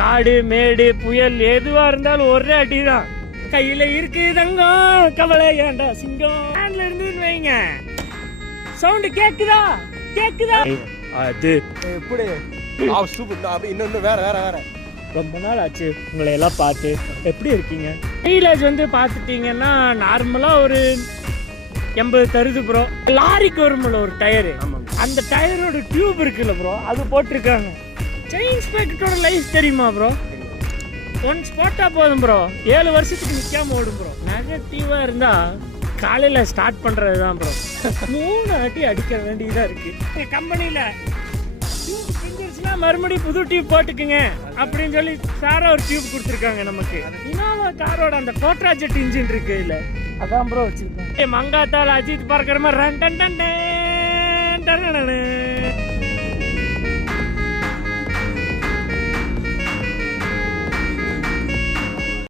காடு மேடு புயல் எதுவா இருந்தாலும் ஒரே அடிதான். கையில இருக்கு தங்கம் கவலை ஏண்டா சிங்கம். ஹேண்ட்ல இருந்துன்னு வைங்க, சவுண்ட் கேக்குதா கேக்குதா? அது எப்படி சூப்பர். இன்னொன்னு வேற வேற வேற ரொம்ப நாள் ஆச்சு உங்களை எல்லாம் பார்த்து. எப்படி இருக்கீங்க? மைலேஜ் வந்து பார்த்துட்டீங்கன்னா நார்மலாக ஒரு 80 தருது ப்ரோ. லாரிக்கு வரும்ல ஒரு டயரு, அந்த டயரோட டியூப் இருக்குல்ல ப்ரோ, அது போட்டிருக்காங்க. செயின் ஸ்பெக்டரோட லைஃப் தெரியுமா ப்ரோ? ஒன்ஸ் போட்டா போதும் ப்ரோ, 7 வருஷத்துக்கு நிற்காம ஓடும் ப்ரோ. நெகட்டிவாக இருந்தால் காலையில் ஸ்டார்ட் பண்ணுறது தான் ப்ரோ. 3 அடி அடிக்க வேண்டியதாக இருக்குது. கம்பெனியில் டியூப் பிரிஞ்சிருச்சுன்னா மறுபடியும் புது டியூப் போட்டுக்குங்க அப்படின்னு சொல்லி சாரா ஒரு டியூப் கொடுத்துருக்காங்க நமக்கு. இனோவா காரோட அந்த கோட்ரா ஜெட் இன்ஜின் இருக்கு இல்ல, அதான் ப்ரோ வச்சிருக்கேன். மங்காத்தால் அஜித் பார்க்குற மாதிரி run done done done done done done.